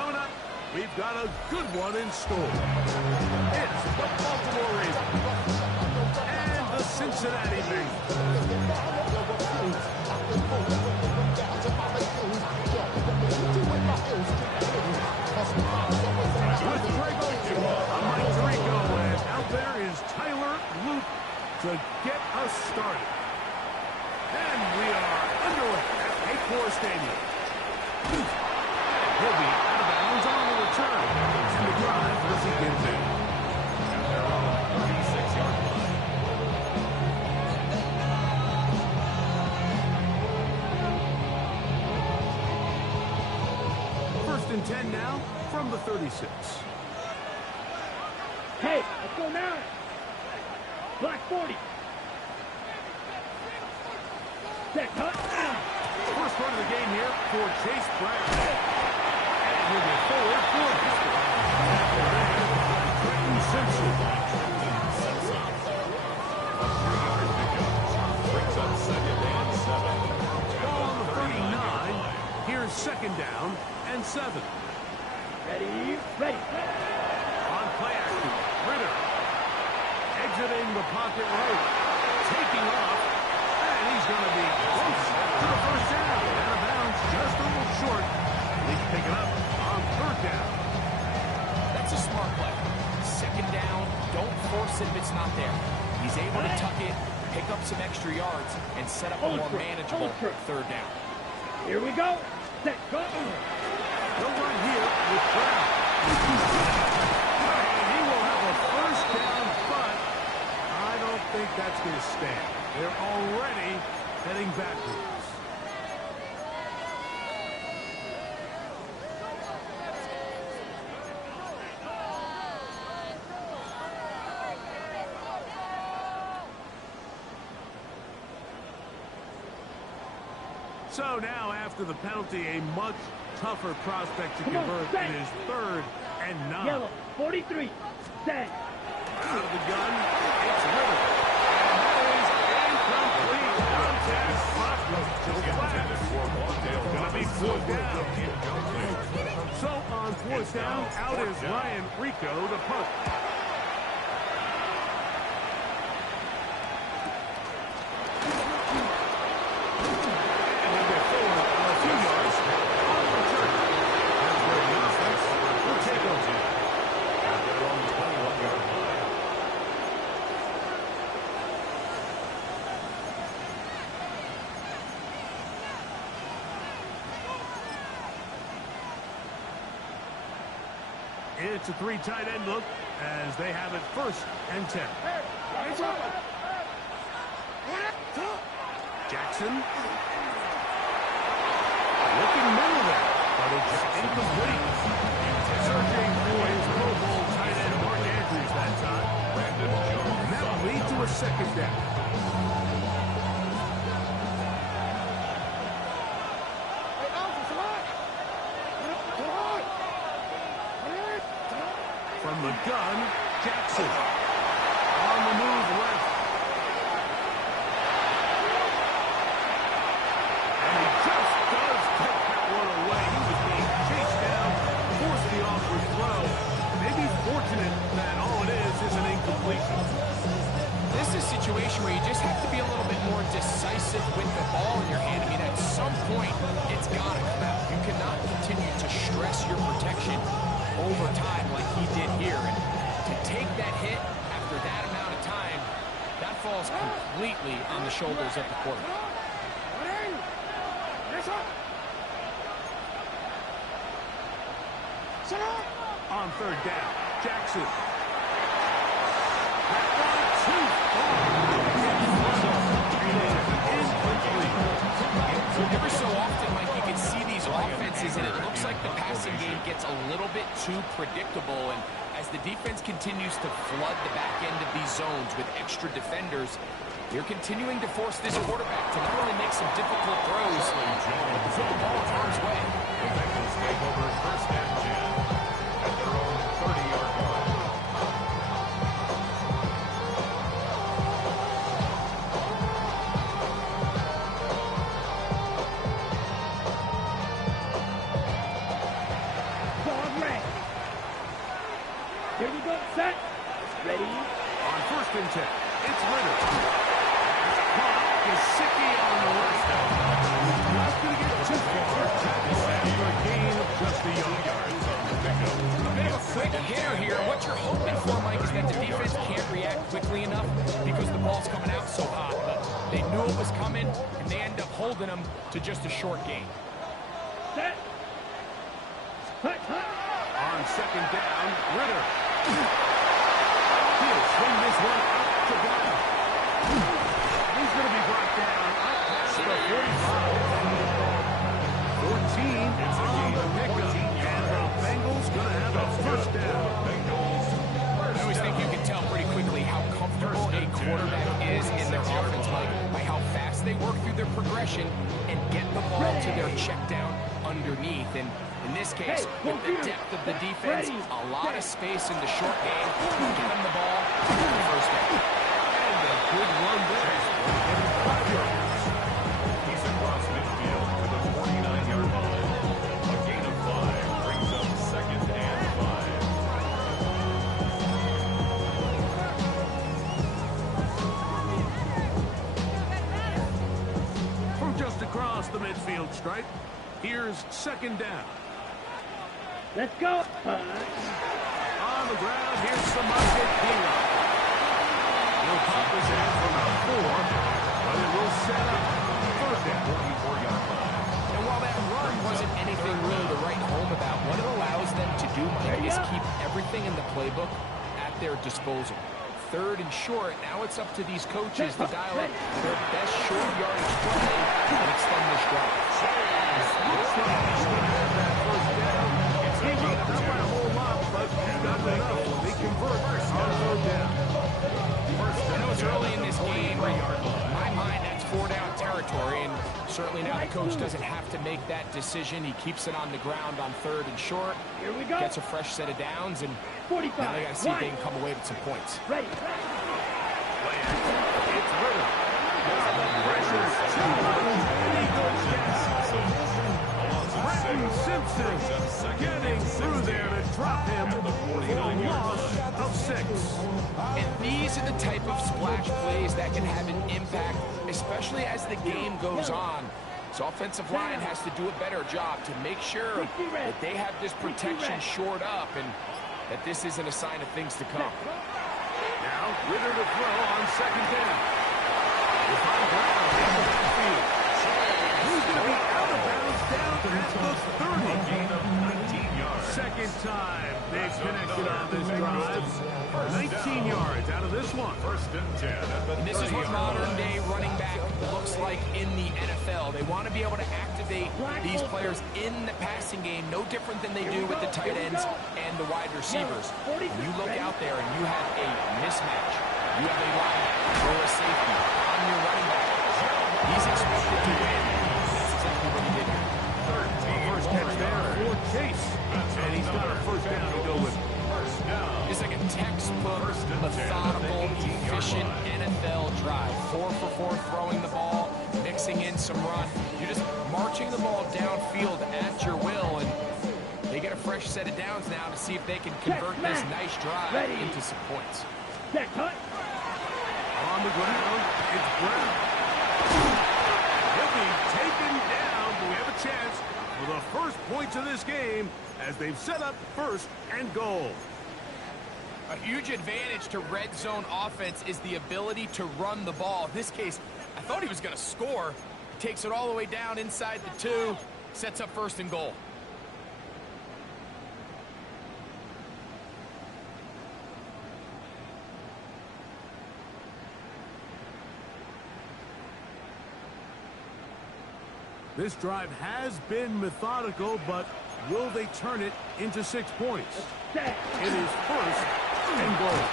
Coming up, we've got a good one in store. It's the Baltimore Ravens and the Cincinnati Bengals. With Greg Olsen, I'm Mike Tirico, and out there is Tyler Luke to get us started. And we are underway at Paycor Stadium. He'll be out of bounds on the return. And the drive as he gets in. And they're on the 36-yard line. First and 10 now from the 36. Hey, let's go now. Black 40. Set cut. First run of the game here for Chase Brown. And he'll go forward for Quentin Simpson. Brings up second and 7. Ball on the 39. Here's second down and 7. Ready, ready. On play action, Ritter. Exiting the pocket right. Taking off. And he's going to be close to the first down. Out of bounds, just a little short. He can pick it up on third down. That's a smart play. Second down, don't force it if it's not there. He's able to tuck it, pick up some extra yards, and set up a more manageable third down. Here we go. Set, go. They'll run here with Brown. And he will have a first down, but I don't think that's going to stand. They're already heading backwards. So now, after the penalty, a much tougher prospect to convert in his third and 9. Yellow, 43. Set. Out of the gun, it's Ritter. And that is incomplete. Contest, but going to be fourth down. So on fourth down, out is Ryan Rico to punt. It's a 3 tight end look as they have it first and 10. Jackson. Looking middle there, but it's incomplete. Searching for his Pro Bowl tight end Mark Andrews that time. And that will lead to a second down. From the gun, Jackson. On the move left. And he just does take that one away. He was being chased down, forced the awkward throw. Maybe fortunate that all it is an incompletion. This is a situation where you just have to be a little bit more decisive with the ball in your hand. I mean, at some point, it's got to come out. You cannot continue to stress your protection over time like he did here. And to take that hit after that amount of time, that falls completely on the shoulders of the quarterback. On third down, Jackson. That one too far. Every so often, Mike, you can see these offenses, and it looks like the passing game gets a little bit too predictable. And as the defense continues to flood the back end of these zones with extra defenders, they're continuing to force this quarterback to not only make some difficult throws, but to put the ball in harm's way. The Bengals take over first and 10 at their own 30-yard line. Here we go. Set. Ready. On first and 10, it's Ritter. Caught. Gesicki on the left. Not going to get too far. After a gain of just a yard. A bit of a quick hitter here. What you're hoping for, Mike, is that the defense can't react quickly enough because the ball's coming out so hot. But they knew it was coming, and they end up holding them to just a short gain. Set. Hut, hut. On second down, Ritter. He'll swing this one out to ground. He's going to be brought down up past the 45. 14 on the pickup, and the Bengals going to have a first down. I always think you can tell pretty quickly how comfortable a quarterback is in their offense, Mike, by how fast they work through their progression and get the ball to their check down underneath. And in this case, with the depth of the defense, a lot of space in the short game, get them the ball, and the first down. And a good run there. He's across midfield to the 49-yard line. A gain of 5 brings up second and 5. From just across the midfield stripe, here's second down. Let's go. On the ground, here's Samake Pina. He'll pop his head from a 4, but it will set up first down. 44-yard line. And while that run wasn't anything really to write home about, what it allows them to do, Mike, is keep everything in the playbook at their disposal. Third and short, now it's up to these coaches to dial up their best short yardage play and extend this drive. Looks like he's going to have that first down. He may not by a whole lot, but he's got enough when they convert on third down. I know it's early in this game, but in my mind, that's 4-down territory, and certainly now the coach doesn't have to make that decision. He keeps it on the ground on third and short, Here we go. gets a fresh set of downs, and 45. now they got to see if they can come away with some points. Ready. It's Ritter. Pressure's too much, and he goes down. Brenton Simpson getting through there to drop him for a loss of 6. And these are the type of splash plays that can have an impact, especially as the game goes on. So offensive line has to do a better job to make sure that they have this protection shored up and that this isn't a sign of things to come. Now, Ritter to throw on second down. With on ground in the backfield. He's going to be out of bounds down at the 30. Gain of 19 yards. Second time they've connected on this drive. 19 yards out of this one. First and 10 at the And this is what 30-yard line. modern-day running back looks like in the NFL. They want to be able to activate these players in the passing game, no different than they do with the tight ends and the wide receivers. When you look out there and you have a mismatch, you have a linebacker or a safety on your running back, he's expected to win. That's exactly what he did here. First catch there for Chase. And he's got a first down to go with. It's like a textbook, methodical, efficient NFL drive. 4 for 4 throwing the ball, mixing in some run. You're just marching the ball downfield at your will, and they get a fresh set of downs now to see if they can convert this nice drive into some points. Set, cut. On the ground, it's Brown. He'll be taken down, but we have a chance for the first points of this game as they've set up first and goal. A huge advantage to red zone offense is the ability to run the ball. In this case, I thought he was going to score. Takes it all the way down inside the 2, sets up first and goal. This drive has been methodical, but will they turn it into 6 points? Set. It is first and goal.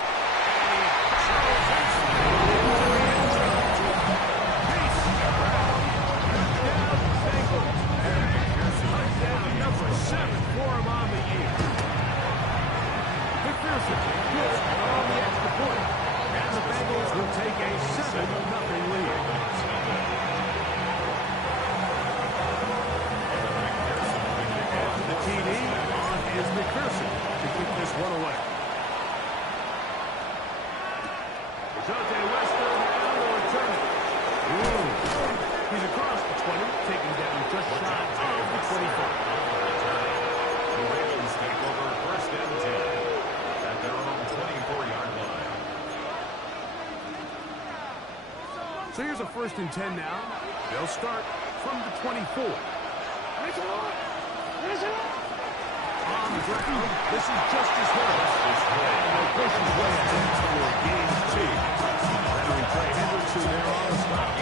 Touchdown number 7 for him on the year. McPherson gets on the extra point, and the Bengals will take a 7-0 lead. The TD on is McPherson to kick this one away. So here's a 1st and 10 now. They'll start from the 24. On the ground, this is Justice Harris. And they'll push his way ahead for game 2. Veteran Trey Hendrickson there on the stop.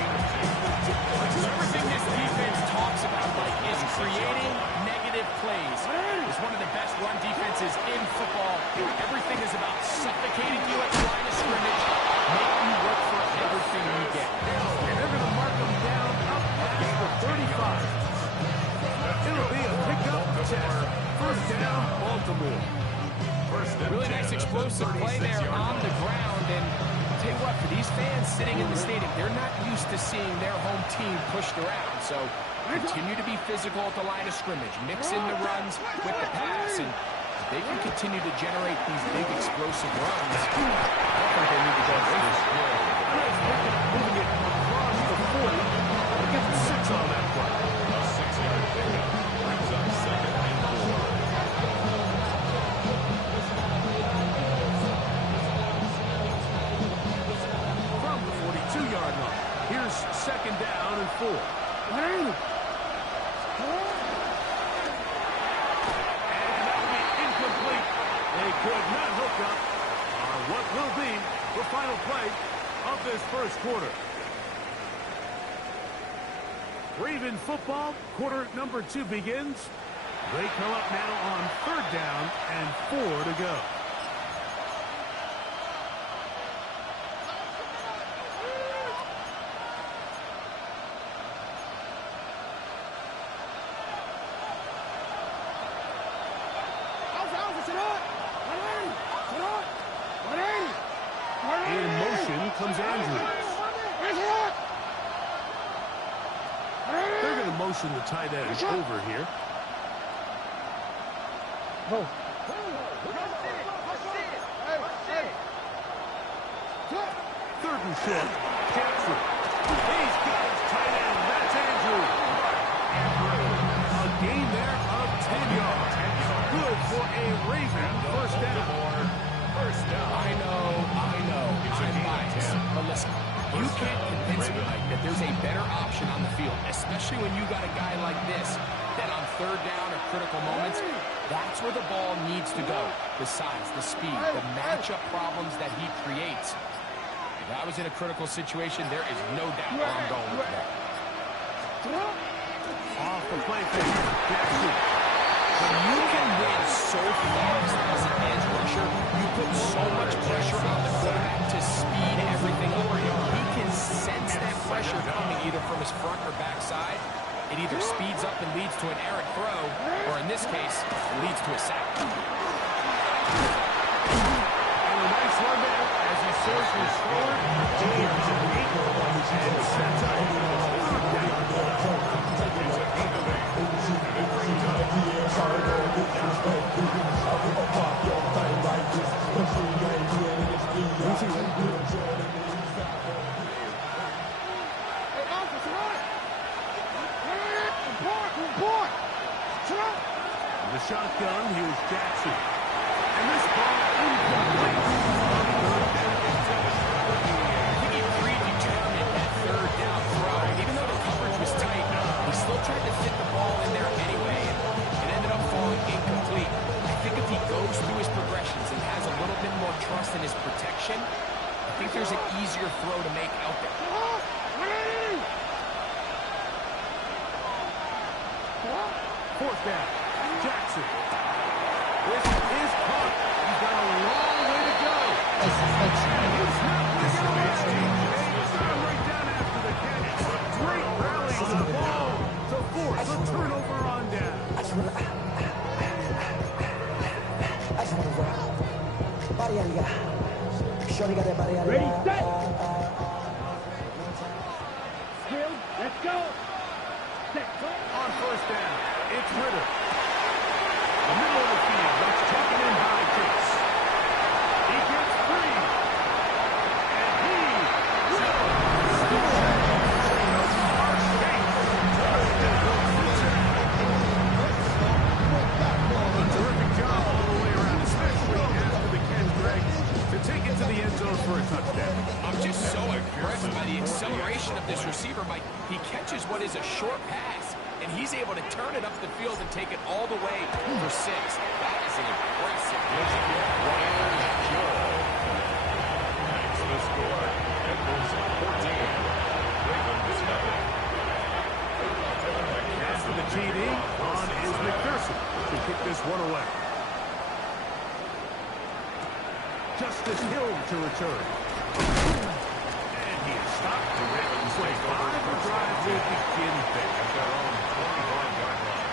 Everything this defense talks about, Mike, is creating negative plays. It's one of the best run defenses in football. Everything is about suffocating you at the line of scrimmage, making you work for everything you get. And they're going to mark them down up past the 35. It'll be a pickup 10. 1st down, Baltimore. Really nice explosive play there on the ground. And I'll tell you what, for these fans sitting in the stadium, they're not used to seeing their home team pushed around. So continue to be physical at the line of scrimmage. Mix in the runs with the pass. And if they can continue to generate these big explosive runs, I don't think they need to go away from it. Nice pickup, moving it across the 40. They get the 6 on that play. A 6-yard pickup brings up 2nd and 4. From the 42-yard line. Here's 2nd down and 4. And that'll be incomplete. They could not hook up on what will be the final play of this 1st quarter. Raven football, quarter number 2 begins. They come up now on 3rd down and 4 to go. In motion comes Andrews. They're going to motion the tight end over here. Third and short. Jackson. He's got his tight end. That's Andrews. A gain there of 10 yards. Good for a Raven 1st down. I know. I'm biased. But listen, you can't convince me, Mike, that there's a better option on the field, especially when you got a guy like this, that on 3rd down or critical moments, that's where the ball needs to go. The size, the speed, the matchup problems that he creates. If I was in a critical situation, there is no doubt where I'm going with that. Off the play fake. Jackson. When you can win so fast as an edge rusher, you put so much pressure on the quarterback to speed everything up. He can sense that pressure coming either from his front or back side. It either speeds up and leads to an errant throw, or in this case, leads to a sack. And a nice run there as he surges forward. Gains 8 and sets up. The shotgun, here's Jackson. And this ball incomplete. I think he predetermined that 3rd down throw. Even though the coverage was tight, he still tried to fit the ball in there anyway, and it ended up falling incomplete. I think if he goes through his progressions and has a little bit more trust in his protection, I think there's an easier throw to make out there. 4th down. Jackson. This is caught. He's got a long way to go. He's not going to get away. He's got right down after the catch. Great rally to the ball to force a turnover on down. Ready, set. Skill, let's go. Set, go. On 1st down, it's Ritter. The middle of the field, that's taken in by Chase. He gets free. And he will score. A terrific job all the way around, especially after the catch, Greg, to take it to the end zone for a touchdown. I'm just so impressed by the acceleration about this receiver, Mike. He catches what is a short pass, and he's able to turn it up the field and take it all the way for 6. That is an impressive play. Makes the score. Bengals 14. Ravens nothing. After the TD, on is McPherson to kick this one away. Justice Hill to return. And he is stopped. The Ravens take over The drive will begin there. at their own 25-yard line.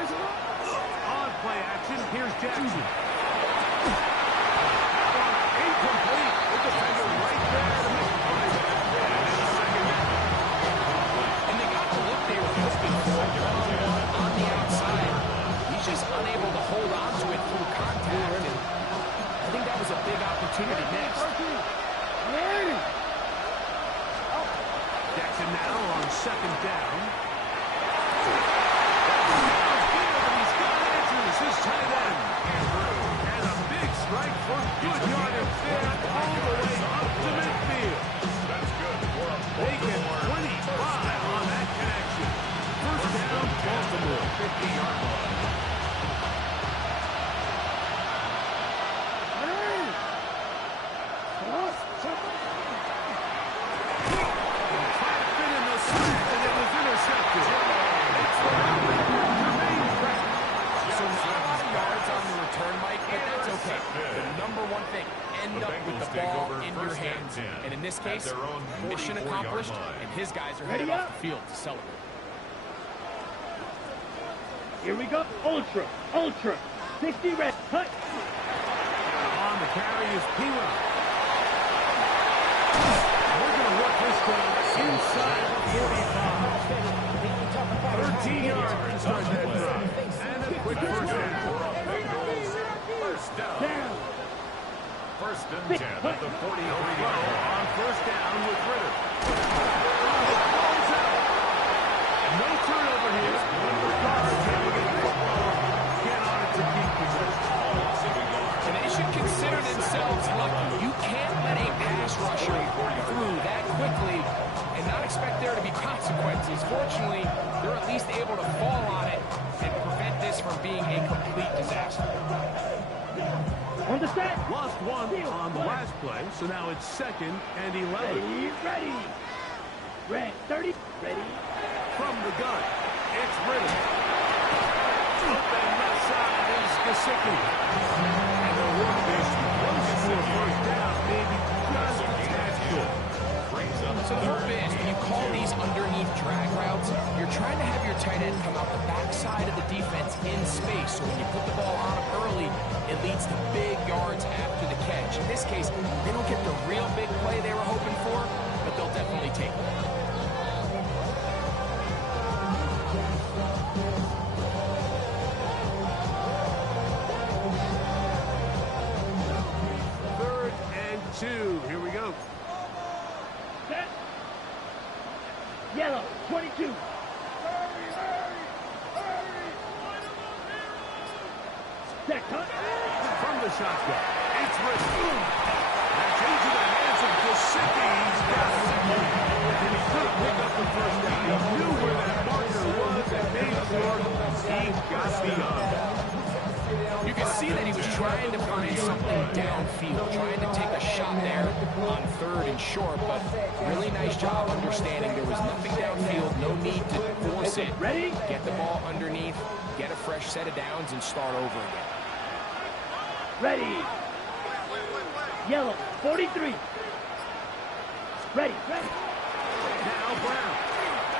On play action, here's Jackson. Incomplete. The defender right there to make the play. And they got the look they were hoping for, one-on-one on the outside. He's just unable to hold on to it through contact, and I think that was a big opportunity missed. Jackson now on second down. His tight end. And a big strike for good yardage there all the way up to midfield. That's good for a They get Baltimore 25 on that connection. First down, Baltimore. 50-yard line. Trapped in the side, and it was intercepted. It's the Jermaine Pratt. So not a lot of yards on the return, Mike, but that's okay. The number one thing, end The up with Bengals the take ball over in your first and hands. 10 And in this at case, their own mission 44-yard accomplished, line. and his guys are headed Ready off up. the field to celebrate. Here we go. Ultra. 60 red. Cut. On the carry is Pila. We're going to work this down inside the 45. 13 yards on that drive. And a quick first down. First down. Down. First and 10 at the 43-yard line. On first down with Ritter. No turnover here. Get on it to keep possession. And they should consider themselves lucky. You can't let a pass rusher through that quickly and not expect there to be consequences. Fortunately, they're at least able to fall on it and prevent this from being a complete disaster. On the set. Lost one on the last play, so now it's second and 11. Ready. Red. 30. Ready. From the gun, it's Ritter. Open left side is Gesicki. And the work is close to a first down, maybe just a tad short. So the hope is when you call these underneath drag routes, you're trying to have your tight end come out the backside of the defense in space. So when you put the ball on him early, it leads to big yards after the catch. In this case, they don't get the real big play they were hoping for, but they'll definitely take it. Third and 2. Here we go. Set. Yellow. 22. Set. Cut. From the shotgun, it's Ritter. That's into the hands of Gesicki. He's got it. And he couldn't pick up the first down. He knew where that marker was and made sure he got beyond it. You can see that he was trying to find something downfield, trying to take a shot there on third and short, but really nice job understanding there was nothing downfield, no need to force it. Ready? Get the ball underneath, get a fresh set of downs, and start over again. Ready. Yellow. 43. Ready. Now Brown.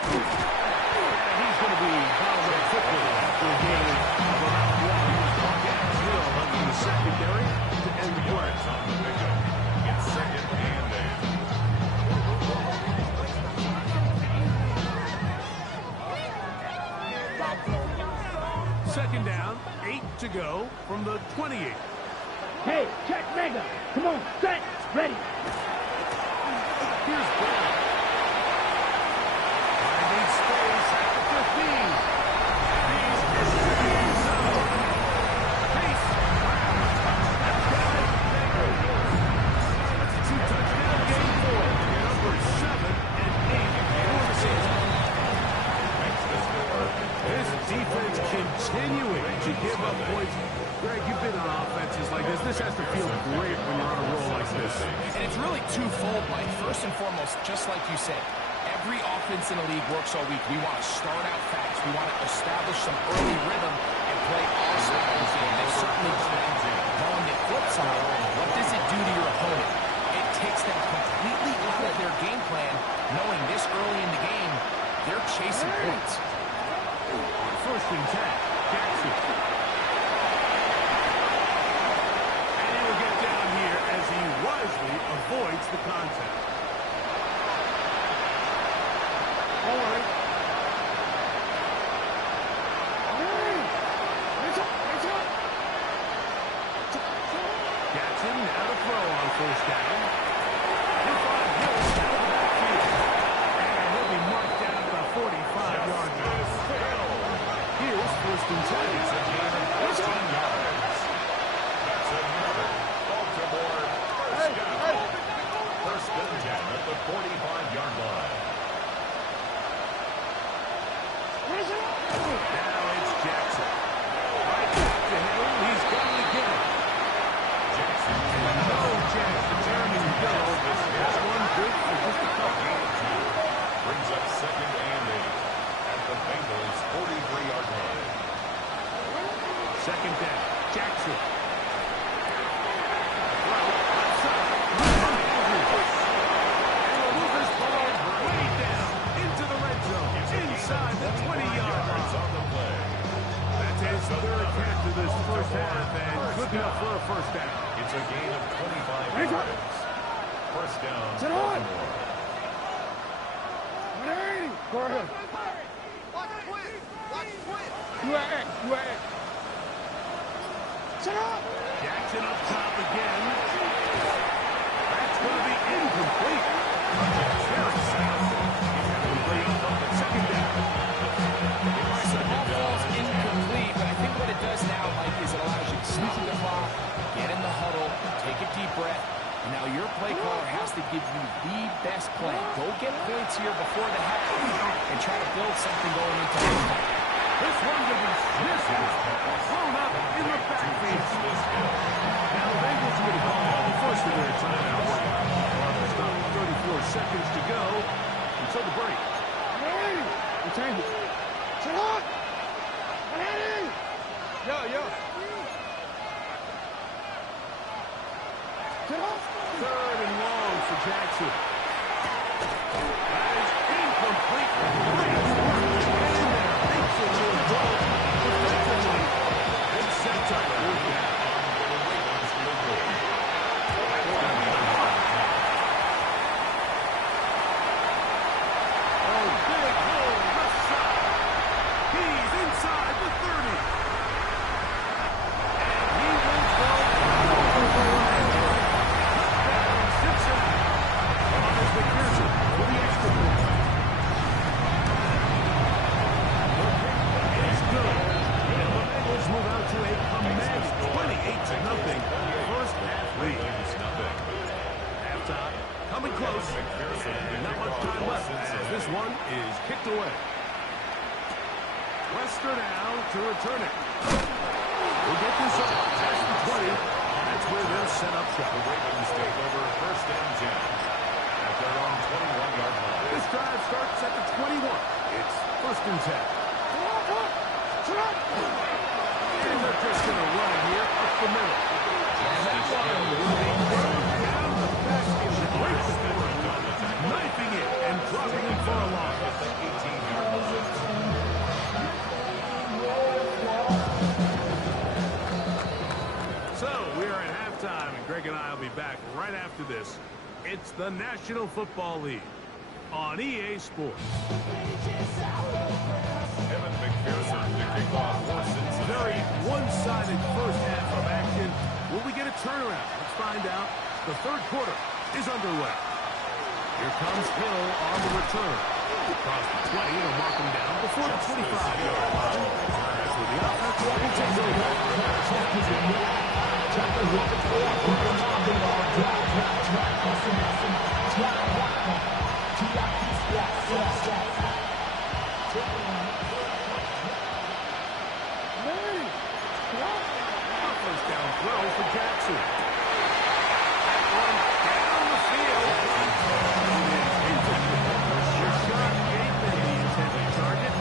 And he's going to be fouled very quickly after a game of around one. Hawkins Hill under the secondary to end the play. On the pickup. It's second and 8. Second down, 8 to go from the 28. Hey, check mega. Come on, set, ready. Here's Brown. Finding space at the 15. He's distributing zone. Pace. That's got it. That's a 2-touchdown game for him. Number 7 and 8 for the season. This defense continuing to give up points. Greg, you've been on offenses like this. This has to feel great when you're on a roll like this. And it's really twofold, Mike. First and foremost, just like you said, every offense in the league works all week. We want to start out fast. We want to establish some early rhythm and play our style of game. They've certainly done that. But on the flip side, what does it do to your opponent? It takes them completely out of their game plan, knowing this early in the game, they're chasing points. First and 10, Jackson. And he will get down here as he wisely avoids the contact. All right. Jackson now to throw on first down. He'll find Hill out of the backfield. And he'll be marked down at the 45-yard line. Here's first and 10. It's a gain of 14 yards. That's another Baltimore first down. First and 10 at the 45-yard line. Now it's Jackson. Right back to Hill. He's got to get him. Jackson. No chance to turn and go. This one good for just a couple. Brings up second and 8 at the Bengals 43-yard line. Second down. Jackson. Inside the 20-yard line. On the play. That's his third catch of this first half, and good enough for a first down. It's a gain of 25 yards. First down. Sit on. Baltimore. Go ahead. You are it. You are it. Sit up. Jackson up top again. That's going to be incomplete. Very sound. Second down. So the ball falls incomplete, but I think what it does now, Mike, is it allows you to stop the clock, get in the huddle, take a deep breath. And now your play caller has to give you the best play. Go get points here before the half and try to build something going into halftime. This one to be this is thrown up in the backfield. Now the Bengals with the ball, the first of their timeout. There's not 34 seconds to go until the break. We'll change it. Sit up. Yo. Third and long for Jackson. That is incomplete. Nice work. Get in there. Makes it to a goal. Defensively, it's set up. Fourth down. The Ravens to the goal. Oh, big hole left side. He's inside the 30. And he will go over the line. Touchdown, Cincinnati. Thomas McPherson for the extra point. The kick is good. And the Bengals move out to a commanding 28-0 first half lead. Halftime coming close. And not much time left as this one is kicked away. Lester now to return it. We'll get this up past the 20. That's where they'll set up shop. The Ravens take over first and 10 at their own 21-yard line. This drive starts at the 21. It's first and 10. And they're just going to run it here up the middle. And that one will be thrown down the back in the great sport. Knifing it and dropping it for a loss. At the 18-yard line. So we are at halftime, and Greg and I will be back right after this. It's the National Football League on EA Sports. Kevin McPherson to kick off for Cincinnati. Very one-sided first half of action. Will we get a turn find out. The third quarter is underway. Here comes Hill on the return. Across the 20, they'll mark him down before the 25-yard line. That's where the offense will take over. First down throw for Jackson. That one down the field. Your shot gave them the intended target.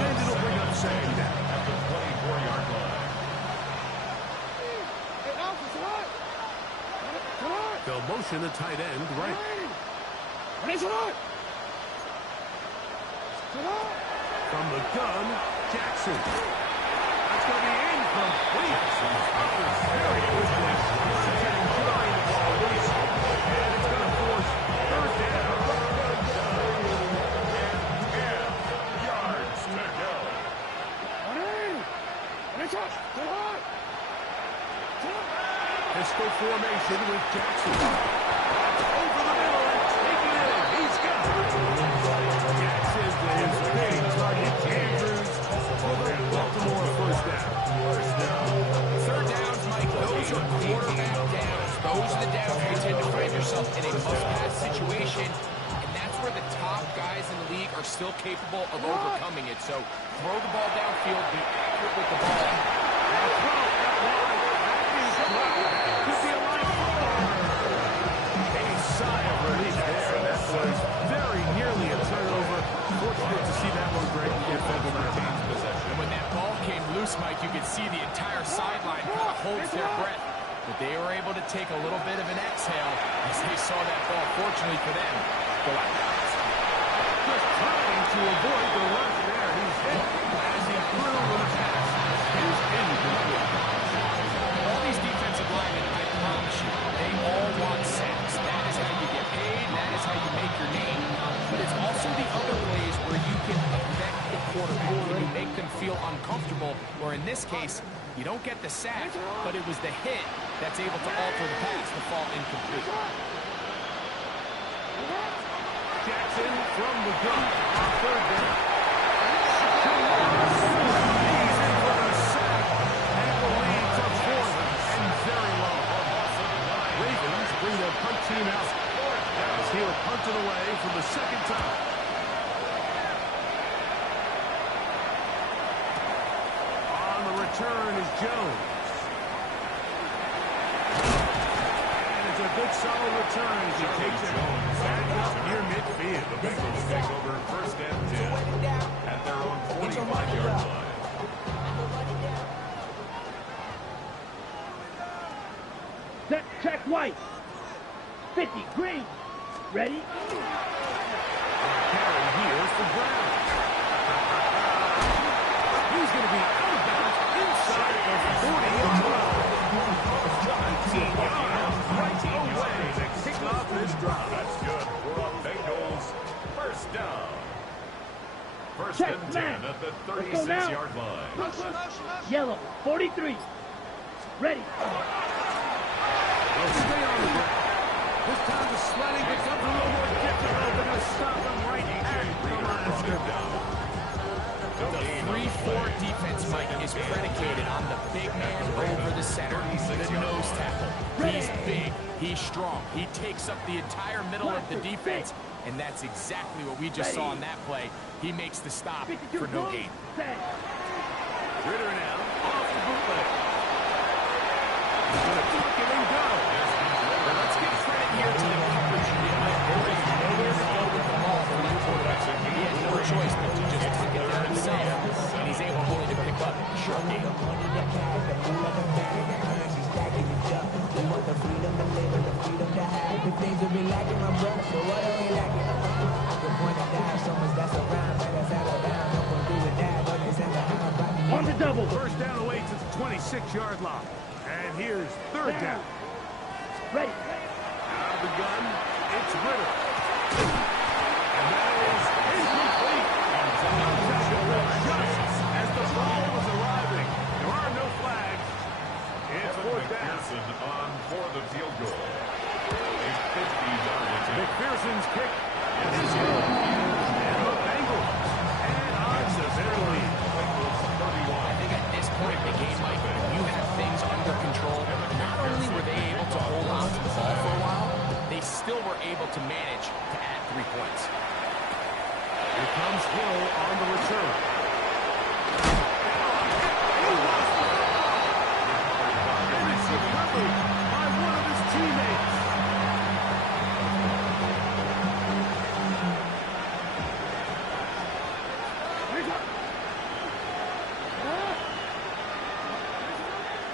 And it'll bring up second down at the 24-yard line. They'll motion the tight end right. From the gun, Jackson. That's going to be incomplete. Very quickly. Enjoying the ball loose. And it's going to force third down. And 10 yards to go. Pistol formation with Jackson. Over the middle and taking it in. He's got it. Jackson is big target. Andrews for the Baltimore first down. Third downs, Mike, those are quarterback downs. Those are the downs where you tend to find yourself in a must-pass situation, and that's where the top guys in the league are still capable of overcoming it. So throw the ball downfield, be accurate with the ball. And throw that wide. That is could be a live football. A sigh of relief there. That was very nearly a turnover. Fortunate to see that one break the offensive team's possession. And when that ball came loose, Mike, you could see the entire sideline kind of holds their breath. But they were able to take a little bit of an exhale as they saw that ball, fortunately for them, go out. Just trying to avoid the rush there. He's hit as he threw with a pass. Is incomplete. All these defensive linemen, I promise you, they all want sacks. That is how you get paid. That is how you make your name. But it's also the other ways where you can affect the quarterback, where you make them feel uncomfortable, or in this case, you don't get the sack, but it was the hit that's able to alter the pass to fall incomplete. Jackson from the gun on third down. He's in for a sack, and it will lead to fourth and very long. Ravens bring their punt team out as he'll punt it away for the second time. On the return is Jones. A good solid return as he takes it back up near midfield. The Bengals take over first and 10 at their own 45-yard line. Set, check, white. 50, green. Ready? Carry here for Brown. He's going to be out of bounds inside of 40 and 12. 19 yards. Right away to kick off this drive. That's good for the Bengals. First down. First Check, and 10 man. at the Let's go now. 36-yard line. Yellow, 43. Ready? Well, stay on the ground. This time the sledding becomes a little more difficult. They're going to stop him right at the line of scrimmage. The 3-4 defense, Mike, is predicated on the big man over the center, the nose tackle. He's big, he's strong, he takes up the entire middle of the defense, and that's exactly what we just saw on that play. He makes the stop for no gain. Ritter now, off the bootleg. He's going to tuck it and go. Well, let's give credit here to the coverage unit. There is nowhere to go with the ball for that quarterback. He had no choice but to just tuck it down himself, and he's able only to pick up a short gain. On the double. First down awaits at the 26-yard line. And here's third down. Ready. Out of the gun, it's Ritter. And that is incomplete. Just as the ball was arriving. There are no flags. It's fourth down. Pearson on for the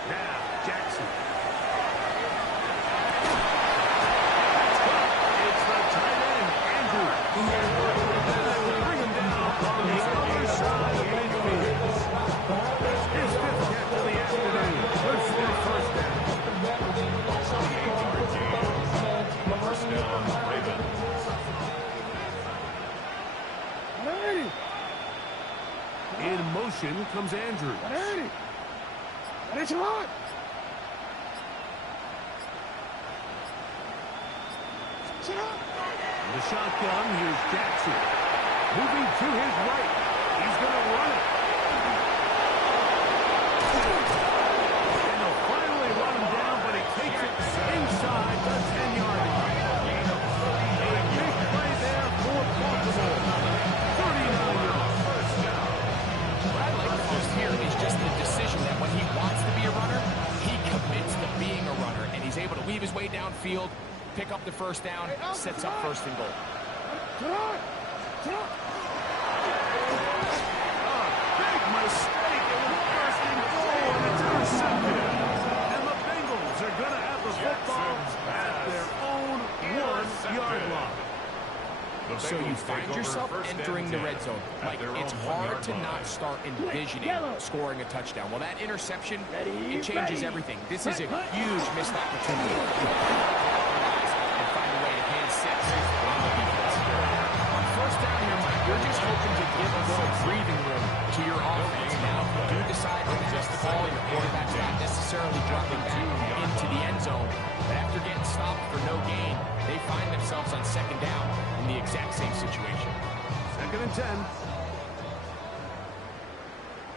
Now, Jackson. It's the tight end, Andrew. Bring him down on the other side of midfield. His fifth catch of the afternoon. Good for a first down. 28-yard gain. First down, Ravens. In motion comes Andrew. It's hot. The shotgun, here's Jackson. Moving to his right. He's going to run it. And they'll finally run him down, but he takes it inside the 10-yard line. A big play there for Baltimore. 39 yards. First down. What I like most here is just the decision that when he wants to be a runner, he commits to being a runner, and he's able to weave his way downfield, pick up the first down, sets up first and goal. Big mistake. It was first and goal, and it's intercepted. And the Bengals are going to have the football at their own 1-yard line. So you find yourself entering the red zone. Like, it's hard to not start envisioning scoring a touchdown. Well, that interception, it changes everything. This is a huge missed opportunity. And find a way to hand six on the defense. On first down here, Mike, you're just hoping to give a little breathing room to your offense. Now, if you do decide to pass the ball, your quarterback's not necessarily dropping back into the end zone. But after getting stopped for no gain, they find themselves on second down in the exact same situation. Second and 10.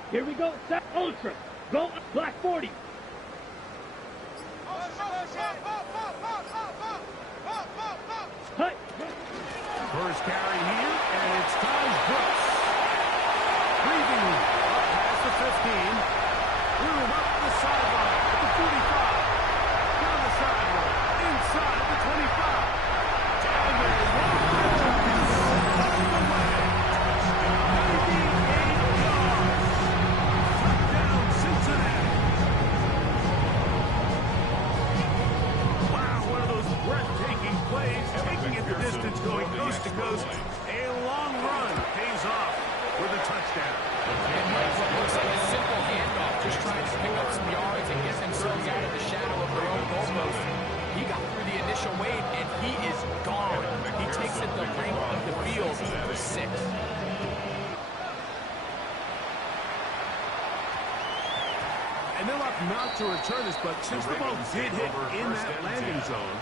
Here we go. Set ultra. Go black 40. Hey. First carry here, and it's Taj Brooks. Breathing room. Up past the 15. Room up the sideline at the 45. Down the sideline. Inside the 25. And they run all the way. 98 yards. Touchdown, Cincinnati. Wow, one of those breathtaking plays. Taking it the distance, going coast to coast. A long run pays off with a touchdown. And what looks like a simple handoff, just trying to pick up some yards and get themselves out of the shadow of their own goalpost. He got through the initial wave, and he is gone. He takes it the length of the field for 6. And they'll opt not to return this, but since the ball did hit in that landing zone,